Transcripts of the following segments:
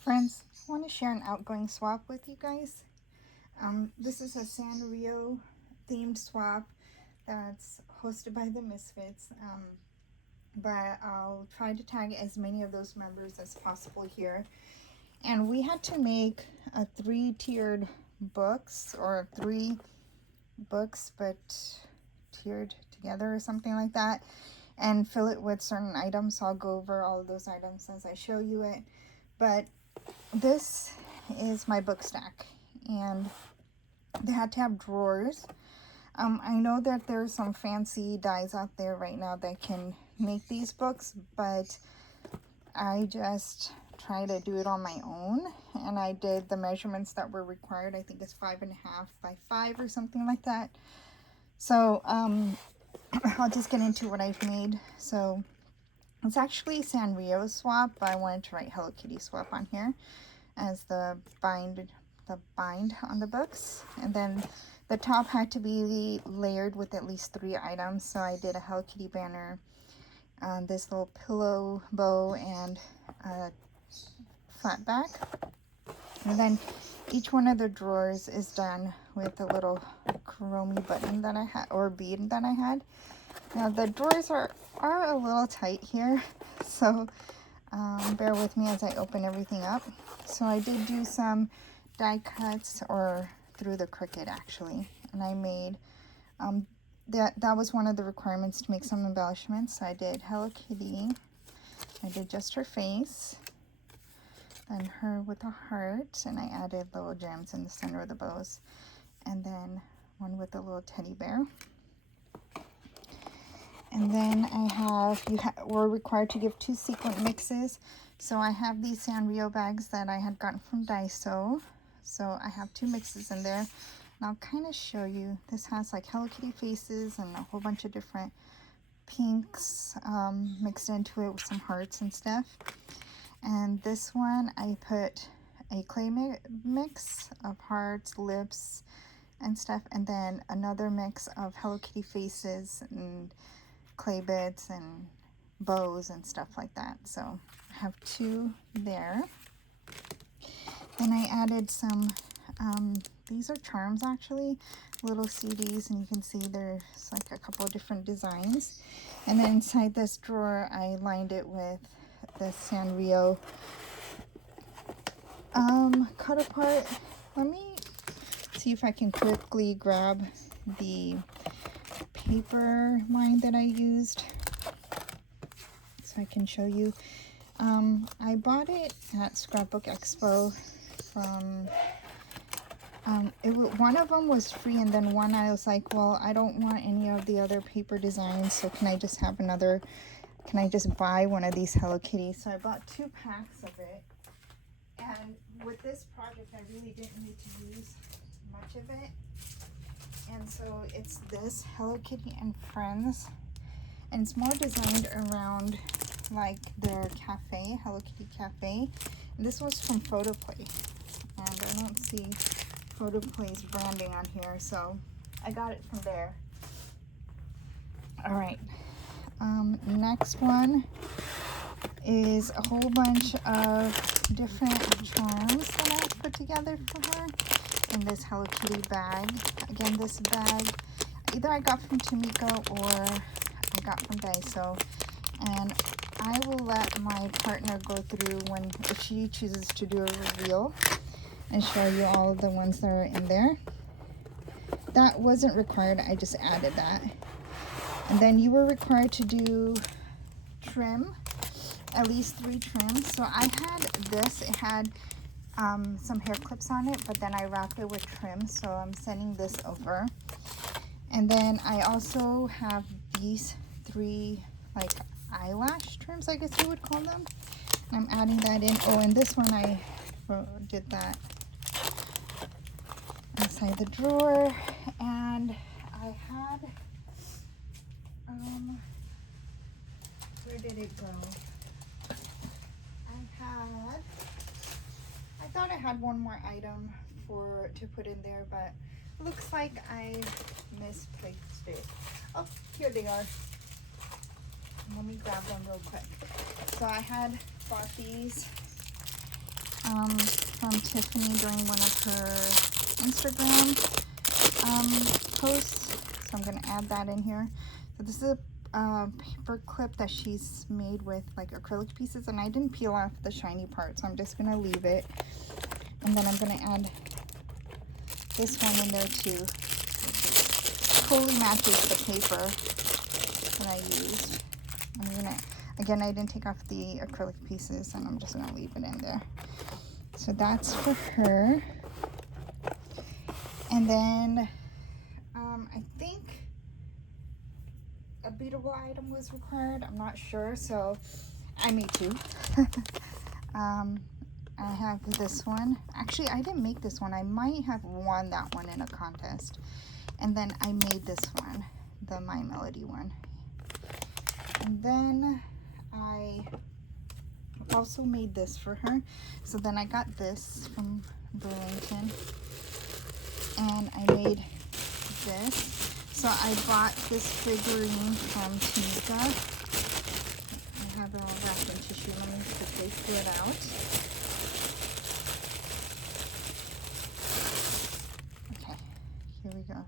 Friends, I want to share an outgoing swap with you guys. This is a Sanrio themed swap that's hosted by the Misfits, but I'll try to tag as many of those members as possible here. And we had to make a 3-tiered books, or 3 books but tiered together or something like that, and fill it with certain items. So I'll go over all of those items as I show you it. But this is my book stack, and they had to have drawers. I know that there's some fancy dyes out there right now that can make these books, but I just try to do it on my own, and I did the measurements that were required. I think it's 5.5 by 5 or something like that. So I'll just get into what I've made. So it's actually Sanrio Swap, but I wanted to write Hello Kitty Swap on here as the bind on the books. And then the top had to be layered with at least 3 items. So I did a Hello Kitty banner, this little pillow bow, and a flat back. And then each one of the drawers is done with a little chromey button that I had, or bead that I had. Now the drawers are a little tight here, so bear with me as I open everything up. So I did do some die cuts, or through the Cricut actually, and I made that was one of the requirements to make some embellishments. So I did Hello Kitty, I did just her face, then her with a heart, and I added little gems in the center of the bows, and then one with a little teddy bear. And then I have, we're required to give 2 sequin mixes. So I have these Sanrio bags that I had gotten from Daiso. So I have 2 mixes in there. And I'll kind of show you. This has like Hello Kitty faces and a whole bunch of different pinks mixed into it with some hearts and stuff. And this one I put a clay mix of hearts, lips, and stuff. And then another mix of Hello Kitty faces and clay bits and bows and stuff like that. So I have 2 there. Then I added some, these are charms actually, little CDs, and you can see there's like a couple of different designs. And then inside this drawer I lined it with the Sanrio cut apart. Let me see if I can quickly grab the paper line that I used so I can show you. I bought it at Scrapbook Expo from one of them was free, and then one I was like, well, I don't want any of the other paper designs, so can I just have another, can I just buy one of these Hello Kitty? So I bought 2 packs of it, and with this project I really didn't need to use much of it. And so it's this Hello Kitty and Friends, and it's more designed around like their cafe, Hello Kitty Cafe. And this was from Photoplay, and I don't see Photoplay's branding on here, so I got it from there. All right, next one is a whole bunch of different charms that I put together for her in this Hello Kitty bag. Again, this bag either I got from Tomiko or I got from Daiso, and I will let my partner go through if she chooses to do a reveal and show you all of the ones that are in there. That wasn't required, I just added that. And then you were required to do trim, at least 3 trims. So I had this, it had some hair clips on it, but then I wrapped it with trim, so I'm sending this over. And then I also have these 3 like eyelash trims, I guess you would call them, and I'm adding that in. Oh, and this one I did that inside the drawer. And I had where did it go? I thought I had one more item to put in there, but it looks like I misplaced it. Oh, here they are. Let me grab them real quick. So I had bought these from Tiffany during one of her Instagram posts. So I'm going to add that in here. So this is a paper clip that she's made with like acrylic pieces, and I didn't peel off the shiny part, so I'm just going to leave it. And then I'm going to add this one in there too. It totally matches the paper that I used. I'm going to, again, I didn't take off the acrylic pieces, and I'm just going to leave it in there. So that's for her. And then I think a beatable item was required. I'm not sure, so I made two. I have this one. Actually, I didn't make this one. I might have won that one in a contest. And then I made this one, the My Melody one. And then I also made this for her. So then I got this from Burlington. And I made this. So I bought this figurine from Tamika. I have it all wrapped in tissue. Let me quickly pull it out. Okay, here we go.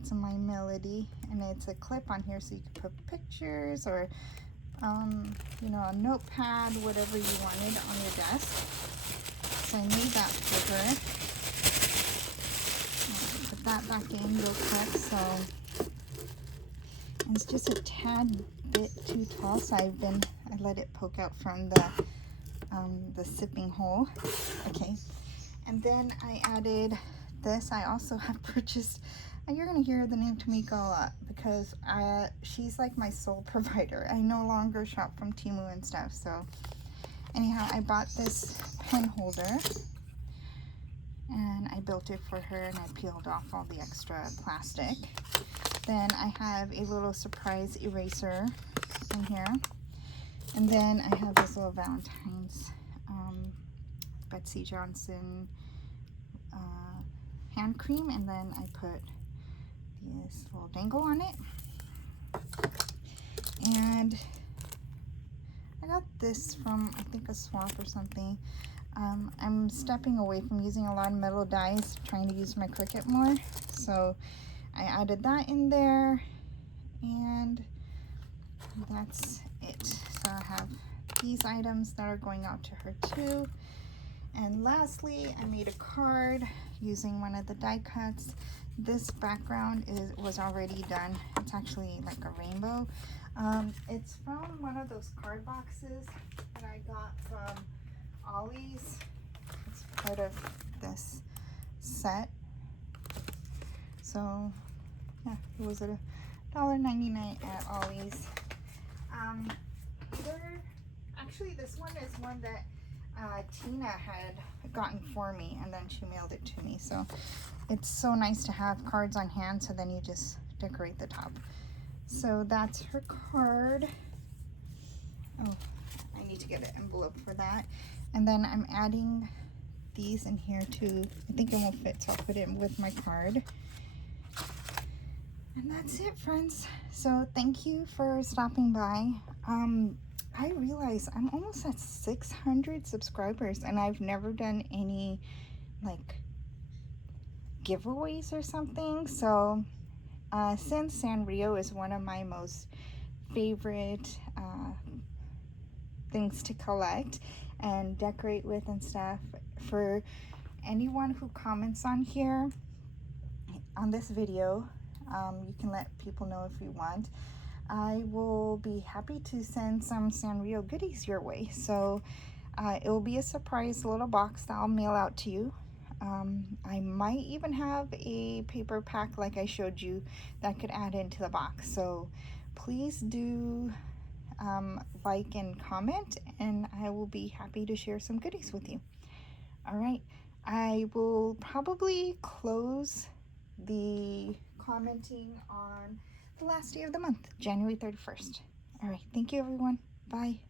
It's a My Melody, and it's a clip on here so you can put pictures or, you know, a notepad, whatever you wanted on your desk. So I made that for her. Put that back in real quick. So it's just a tad bit too tall, so I let it poke out from the sipping hole. Okay, and then I added this. I also have purchased, and you're gonna hear the name Tamika a lot because she's like my sole provider. I no longer shop from Temu and stuff. So anyhow, I bought this pen holder. And I built it for her, and I peeled off all the extra plastic. Then I have a little surprise eraser in here. And then I have this little Valentine's Betsy Johnson hand cream. And then I put this little dangle on it. And I got this from, I think, a swap or something. I'm stepping away from using a lot of metal dies, trying to use my Cricut more. So I added that in there, and that's it. So I have these items that are going out to her too. And lastly, I made a card using one of the die cuts. This background was already done. It's actually like a rainbow. It's from one of those card boxes that I got from Ollie's. It's part of this set. So yeah, it was at $1.99 at Ollie's. Actually, this one is one that Tina had gotten for me, and then she mailed it to me. So it's so nice to have cards on hand, so then you just decorate the top. So that's her card. Oh, I need to get an envelope for that. And then I'm adding these in here too. I think it won't fit, so I'll put it in with my card. And that's it, friends. So thank you for stopping by. I realize I'm almost at 600 subscribers, and I've never done any like giveaways or something. So since Sanrio is one of my most favorite things to collect and decorate with and stuff, for anyone who comments on here on this video, you can let people know if you want. I will be happy to send some Sanrio goodies your way. So it will be a surprise little box that I'll mail out to you. I might even have a paper pack like I showed you that could add into the box. So please do like and comment, and I will be happy to share some goodies with you. All right, I will probably close the commenting on the last day of the month, January 31st. All right, thank you everyone. Bye.